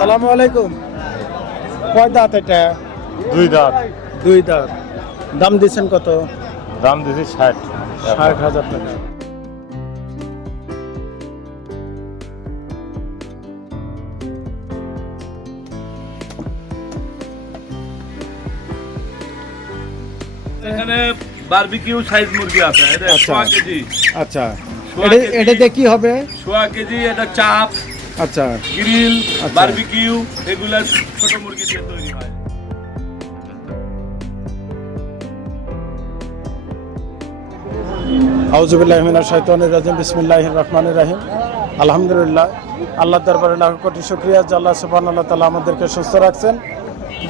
আসসালামু আলাইকুম। কয় দাঁত এটা? দুই দাঁত। দুই দাঁত। দাম দিচ্ছেন কত? দাম দিছি 60। 60,000 টাকা। এখানে বারবিকিউ সাইজ মুরগি আছে, এটা আচ্ছা। 100 কেজি। আচ্ছা, সোয়া এটা কেজি। এটাতে কি হবে? 100 কেজি, এটা চাপ, আচ্ছা গ্রিল, আচ্ছা। বারবিকিউ এগুলা ছোট মুরগি দিয়ে তৈরি হয়। আউযুবিল্লাহি মিনাশ শাইতানির রাজিম। বিসমিল্লাহির রহমানির রহিম। আলহামদুলিল্লাহ, আল্লাহর দরবারে লাখ কোটি শুকরিয়া যে আল্লাহ সুবহানাহু ওয়া তাআলা আমাদেরকে সুস্থ রাখছেন।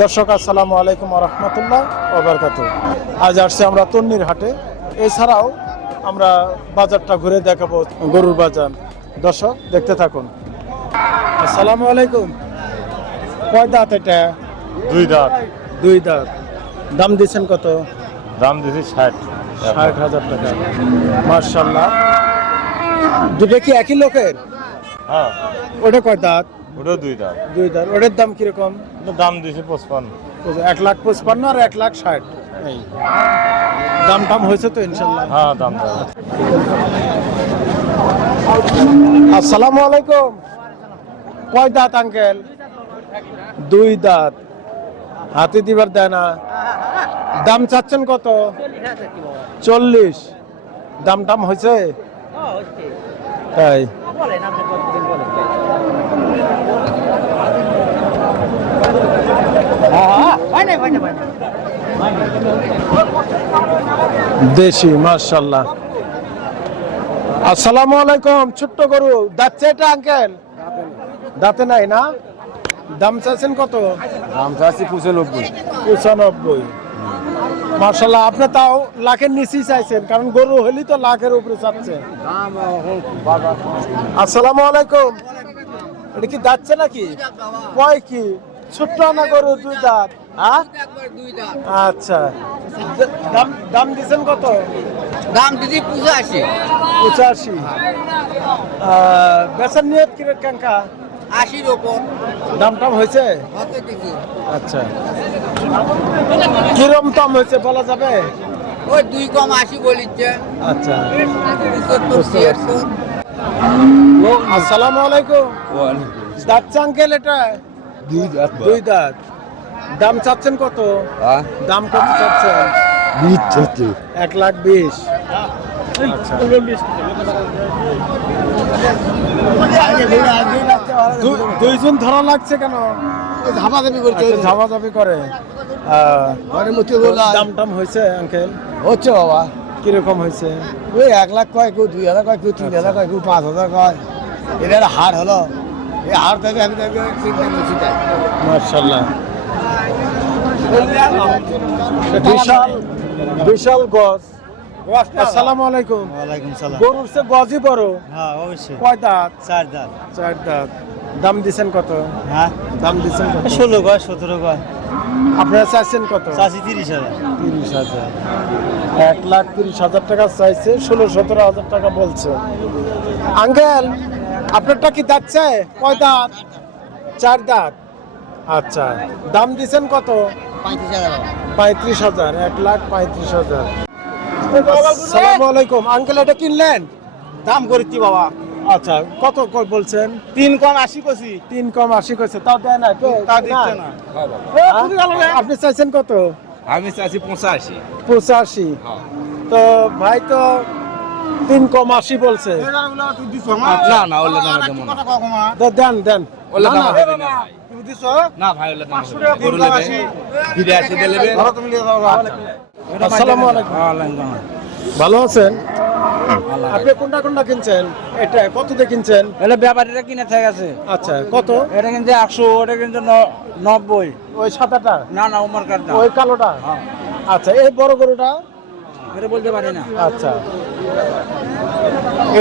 দর্শক আসসালামু আলাইকুম ওয়া রাহমাতুল্লাহ ওয়া বারাকাতুহু। আজ আসছে আমরা তন্নির হাটে। এছাড়াও আমরা বাজারটা ঘুরে দেখাবো, গরুর বাজার। দর্শক দেখতে থাকুন। আসসালামু আলাইকুম। কয় দাঁত এটা? দুই দাঁত। দুই দাঁত। দাম দিচ্ছেন কত? দাম দিছি 60। 60,000 টাকা। মাশাআল্লাহ। দুটো কি একই লোকের? হ্যাঁ, ওটা কয় দাঁত? ওটা দুই দাঁত। দুই দাঁত। ওটার দাম কিরকম? ওটার দাম দিছি 55। 1,55,000 আর 1,60,000। এই দাম টাম হয়েছে তো ইনশাল্লাহ? হ্যাঁ, দাম আসসালামু আলাইকুম। কয় দাঁত আঙ্কেল? দুই দাঁত। হাতে দিবার দেয় না। দাম চাচ্ছেন কত? 40। দাম টাম হয়েছে? তাই দেশি, মাশাআল্লাহ। আসসালামু আলাইকুম। ছোট্ট গরু দাঁতছে এটা আঙ্কেল? দাঁতে নাই না? দাম চাচ্ছেন কত? দাম চাচ্ছি 95। 95। মাশাআল্লাহ, আপনি তাও লাখের নিচেই চাইছেন, কারণ গরু হলেই তো লাখের উপরে চাচ্ছে। আসসালামু আলাইকুম। এটা কি দাঁতছে নাকি? কয় কি? ছোট্ট না গরু, দুই দাঁত। হ্যাঁ, আচ্ছা। দাম দাম দিচ্ছেন কত? দাম দিদি 85। 85। বেচার নিয়ত কি কাঙ্কা? 80-র ওপর দাম টাম হয়েছে? হতে কিছু আচ্ছা, কিরম দাম হয়েছে বলা যাবে? ওই 2 কম 80 বলিচ্ছে। আচ্ছা। 70-76। আসসালামু আলাইকুম। দাঁত আঙ্কেল এটা? দুই দাঁত। দুই দাঁত। দাম চাচ্ছেন কত? দাম কত চাচ্ছেন? 1,20,000। আচ্ছা। দুইজন ধরা লাগছে কেন? ধামাধামি করছে। আচ্ছা, ঝাপাঝাপি করে। দাম টাম হয়েছে আঙ্কেল? হচ্ছে বাবা, কিরকম হয়েছে? ওই 1 লাখ কয়, কেউ 2,000 কয়, কেউ 3,000 কয়, কেউ 5,000 কয়। এটা একটা হার হলো। এই হার থেকে আমি চিন্তা করছি তাই। মাশাআল্লাহ, বিশাল বিশাল গজ। আসসালামু আলাইকুম। ওয়ালাইকুম সালাম। গরুর চেয়ে গজই বড়। হ্যাঁ, অবশ্যই। কয় দাঁত? 4 দাঁত। 4 দাঁত। দাম দিচ্ছেন কত? হ্যাঁ, দাম দিচ্ছেন কত? 16 কয়, 17 কয়, আপনারা চাইছেন কত? চাষি 30,000। 30,000। 1,30,000 টাকা চাইছে, 16-17,000 টাকা বলছে। আঙ্কেল, আপনারটা কি দাঁতছে? কয় দাঁত? 4 দাঁত। আচ্ছা, দাম দিচ্ছেন কত? 35,000। 35,000। 1,35,000। আসসালামু আলাইকুম। আঙ্কেল, এটা কিনলেন? দাম করেছি বাবা। আচ্ছা, কত বলছেন? 3 কম 80 কছি। 3 কম 80 কইছে, তাও দেয় না? তা দিচ্ছে না। হ্যাঁ? আপনি চাইছেন কত? আমি চাচ্ছি 85। 85। তো ভাই তো 3 কম 80 বলছে। না না, ওলা দাম দেব না। দেন দেন। ওলা না, দাম না। হবে না ভাই। না ভাই, ওলা দাম হবে না। গরু নেবে, ফিরে আসে দিয়ে নেবে। আসসালামু আলাইকুম। ভালো আছেন? আপনি কোনটা কোনটা কিনছেন? এটা কত দিয়ে কিনছেন? এটা ব্যাপারীরা কিনে থেকে গেছে। আচ্ছা, কত? এটা কিন্তু 100, ওটা কিন্তু 90। ওই সাদাটা? না না, উমার কার্ডটা। ওই কালোটা? হ্যাঁ, আচ্ছা, এই বড় গরুটা? এটা বলতে পারি না। আচ্ছা,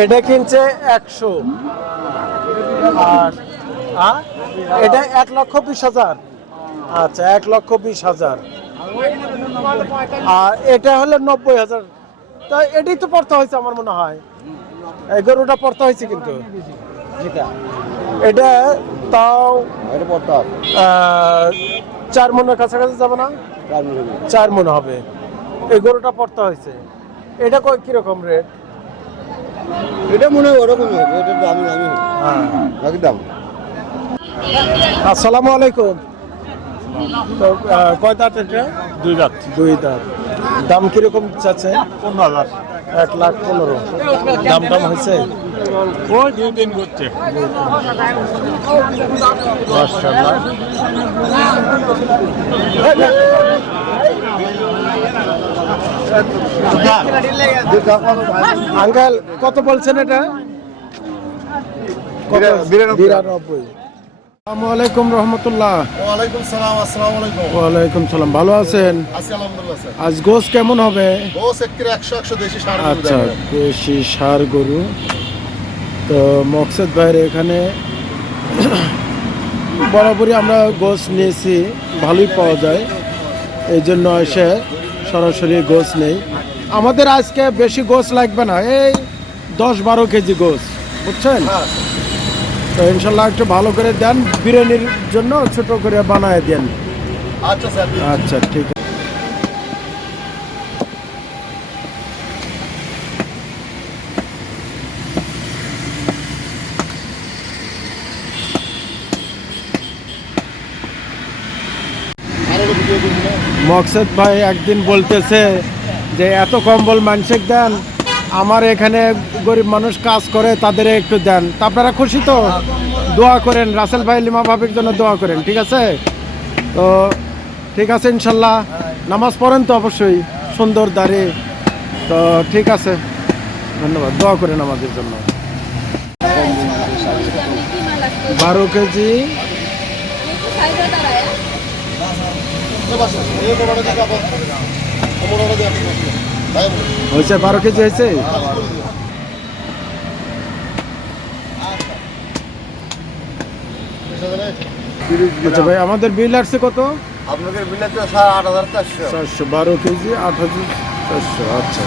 এটা কিনছে 100। আর এটা 1,20,000। আচ্ছা, 1,20,000। আর এটা হলো 90,000। তা এটাই তো পড়তে হয়েছে আমার মনে হয়। এই গরুটা পড়তে হয়েছে কিন্তু। এটা তাও এটা পড়তাম 4 মনের কাছাকাছি যাবে না? 4 মন হবে। এই গরুটা পড়তে হয়েছে, এটা কিরকম রেট? এটা মনে হয় ওরকমই হবে, এটা দামি দামি হ্যাঁ, একদম। আসসালামু আলাইকুম। তো কয় দাঁত এটা? 2 দাঁত। 2 দাঁত। দাম কিরকম চাচ্ছে? 15,000। 1,15,000। দাম টাম হয়েছে? ওই 2-3 করছে। মাশাআল্লাহ। আঙ্কেল কত বলছেন এটা? 92। আসসালামু আলাইকুম রহমতুল্লাহ। ওয়ালাইকুম সালাম। আসসালামু আলাইকুম। ওয়ালাইকুম সালাম। ভালো আছেন? আছি আলহামদুলিল্লাহ স্যার। আজ গোস কেমন হবে? গোস এক্কেরে 100 দেশি ষাঁড় গরু আচ্ছা, দেখাবেন। দেশি ষাঁড় গরু। তো মকসেদ ভাইয়ের এখানে বরাবরই আমরা গোস নিয়েছি, ভালোই পাওয়া যায়, এই জন্য এসে সরাসরি গোস নেই। আমাদের আজকে বেশি গোস লাগবে না, এই 10-12 কেজি গোস, বুঝছেন? তো ইনশাল্লাহ একটু ভালো করে দেন, বিরিয়ানির জন্য ছোট করে বানায় দেন। আচ্ছা স্যার। আচ্ছা ঠিক আছে। মকসেদ ভাই একদিন বলতেছে যে এত কম্বল মানুষের দেন, আমার এখানে গরিব মানুষ কাজ করে তাদের একটু দেন। তা আপনারা খুশি তো? দোয়া করেন, রাসেল ভাই লিমা ভাবির জন্য দোয়া করেন, ঠিক আছে? তো ঠিক আছে ইনশাল্লাহ। নামাজ পড়েন তো অবশ্যই, সুন্দর দাড়ি। তো ঠিক আছে, ধন্যবাদ, দোয়া করেন আমাদের জন্য। 12 কেজি। হয়েছে 12 কেজি হয়েছে। আচ্ছা ভাই, আমাদের বিল আসছে কত? আপনাদের বিল আছে স্যার 8,400। 400। 12 কেজি 8,400। আচ্ছা,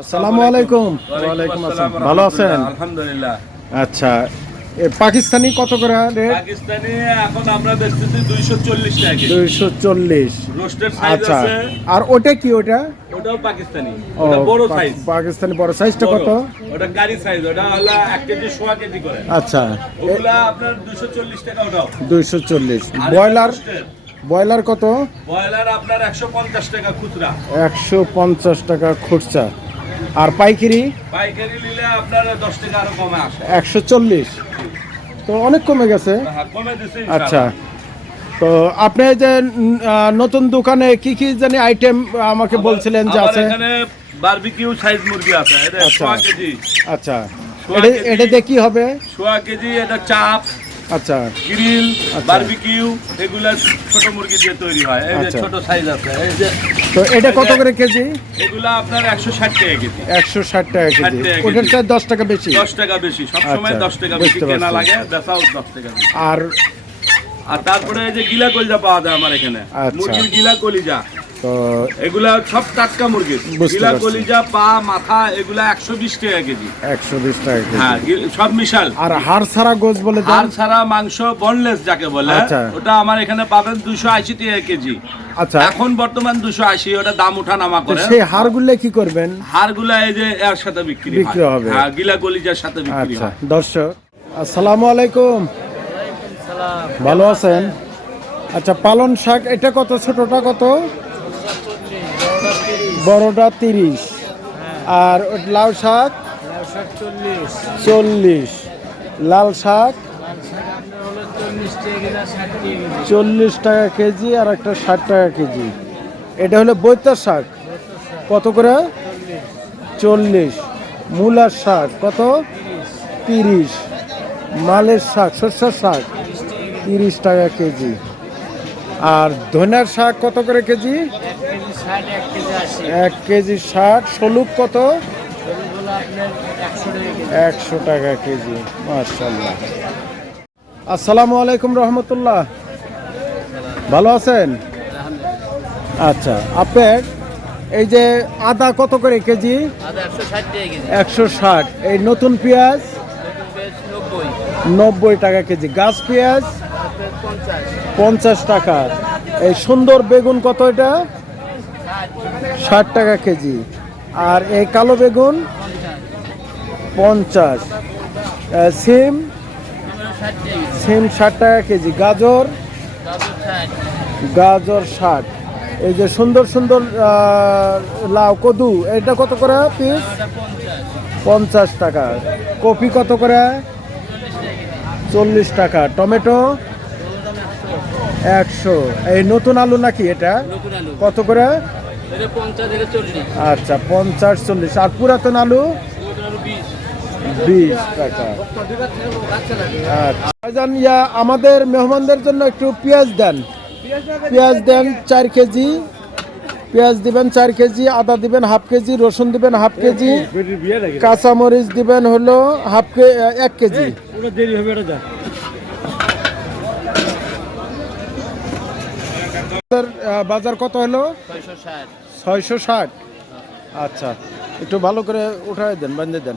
আসসালামু আলাইকুম। ওয়ালাইকুম আসসালাম। ভালো আছেন? আলহামদুলিল্লাহ। আচ্ছা, এ পাকিস্তানি কত করে রেট? পাকিস্তানি এখন আমরা বেচতেছি 240 টাকা কেজি। 240। রোস্টের সাইজ আচ্ছা, আছে। আর ওটা কি? ওটা ওটাও পাকিস্তানি। ও, ওটা বড় সাইজ। পাকিস্তানি বড় সাইজটা কত? ওটা গাড়ি সাইজ, ওটা হলো 1 কেজি 1.5 কেজি করে। আচ্ছা, ওগুলা আপনার 240 টাকা ওটাও। 240। আর ব্রয়লার? রোস্টের। ব্রয়লার কত? ব্রয়লার আপনার 150 টাকা খুচরা। 150 টাকা খুচরা। আর পাইকারি? পাইকারি নিলে আপনার 10 টাকা আরো কমে আসে। 140। তো অনেক কমে গেছে। হ্যাঁ, কমে দিছি। আচ্ছা, তো আপনি যে নতুন দোকানে কি কি জানি আইটেম আমাকে বলছিলেন যে আছে? এখানে বারবিকিউ সাইজ মুরগি আছে, এটা আচ্ছা। 1.5 কেজি। আচ্ছা, সোয়া এটা কেজি। এটা দিয়ে কি হবে? 1.5 কেজি, এটা চাপ, আচ্ছা গ্রিল, আচ্ছা। বারবিকিউ, এগুলা ছোট মুরগি দিয়ে তৈরি হয়। এই যে আচ্ছা। ছোট সাইজ আছে, এই যে তো এটা কত করে কেজি? এগুলা আপনার 160 টাকা কেজি। 160 টাকা 60 কেজি। টাকা কেজি। ওটার চাই 10 টাকা বেশি। 10 টাকা বেশি, সব সময় আচ্ছা, 10 টাকা বেশি বুঝতে কেনা পারছি। লাগে, বেচাও 10 টাকা বেশি। আর আর তারপরে এই যে গিলা কলিজা পাওয়া যায় আমার এখানে। আচ্ছা। মুরগির গিলা কলিজা, তো এগুলা সব টাটকা মুরগি। বুঝতে গিলা পারছি। কলিজা, পা, মাথা, এগুলা 120 টাকা কেজি। 120 টাকা কেজি। হ্যাঁ, সব মিশাল। আর হাড় ছাড়া গোস বলে দেন? হাড় ছাড়া মাংস, বনলেস যাকে বলে, আচ্ছা। ওটা আমার এখানে পাবেন 280 টাকা কেজি। আচ্ছা, এখন বর্তমান 280, ওটা দাম উঠা নামা তো করে। সেই হাড়গুলো কি করবেন? হাড়গুলা এই যে এর সাথে বিক্রি বিক্রি হবে। হ্যাঁ, গিলা কলিজার সাথে বিক্রি আচ্ছা, হয়। দর্শক আসসালামু আলাইকুম। ভালো আছেন? আচ্ছা, পালন শাক এটা কত? ছোটটা কত? বড়টা 30। আর লাউ শাক 40। লাল শাক 40 টাকা কেজি, আর একটা 60 টাকা কেজি। এটা হলো বৈতার শাক, কত করে? 40। মূলার শাক কত? 30। মালের শাক, সরষের শাক 30 টাকা কেজি। আর ধনিয়ার শাক কত করে কেজি? 1 কেজি 60। শলুক কত? 100 টাকা কেজি। মাশাআল্লাহ। আসসালামু আলাইকুম রহমতুল্লাহ। ভালো আছেন? আচ্ছা, আপনার এই যে আদা কত করে কেজি? 160। এই নতুন পেঁয়াজ 90 টাকা কেজি। গাছ পেঁয়াজ 50 টাকা। এই সুন্দর বেগুন কত এটা? 60 টাকা কেজি। আর এই কালো বেগুন 50। সিম 60 টাকা কেজি। গাজর 60। এই যে সুন্দর সুন্দর লাউ কদু, এটা কত করে পিস? 50 টাকা। কপি কত করে? 40 টাকা। টমেটো 100। এই নতুন আলু নাকি এটা? কত করে? আচ্ছা 50 40। আর পুরাতন আলু 20 টাকা। আচ্ছা ভাইজান, আমাদের মেহমানদের জন্য একটু পেঁয়াজ দেন। পেঁয়াজ দেন 4 কেজি। পেঁয়াজ দিবেন 4 কেজি, আদা দিবেন হাফ কেজি, রসুন দিবেন হাফ কেজি, কাঁচামরিচ দিবেন হলো 1 কেজি। বাজার কত হলো? 660। আচ্ছা, একটু ভালো করে উঠায় দেন, বান্ধে দেন।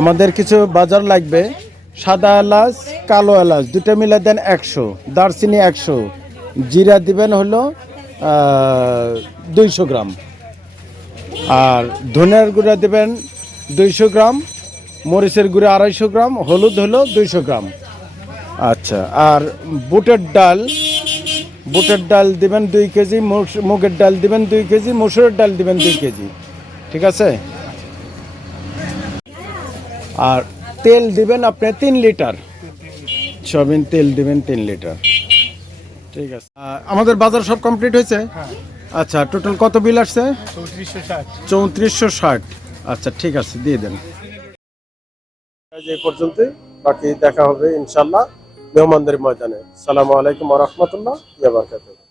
আমাদের কিছু বাজার লাগবে। সাদা এলাচ, কালো এলাচ দুটো মিলে দেন 100। দারচিনি 100। জিরা দিবেন হলো 200 গ্রাম। আর ধনিয়ার গুঁড়া দেবেন 200 গ্রাম। মরিচের গুঁড়া 250 গ্রাম। হলুদ হলো 200 গ্রাম। আচ্ছা, আর বুটের ডাল দিবেন 2 কেজি। মুগের ডাল দিবেন 2 কেজি। মসুরের ডাল দিবেন 2 কেজি। ঠিক আছে। আর তেল দিবেন আপনি 3 লিটার। সয়াবিন তেল দিবেন 3 লিটার। ঠিক আছে। আমাদের বাজার সব কমপ্লিট হয়েছে। আচ্ছা, টোটাল কত বিল আসছে? 3460। আচ্ছা ঠিক আছে, দিয়ে দেন। এই পর্যন্তই, বাকি দেখা হবে ইনশাল্লাহ মেহমানদের ময়দানে। আসসালামু আলাইকুম ওয়া রাহমাতুল্লাহি ওয়া বারাকাতুহু।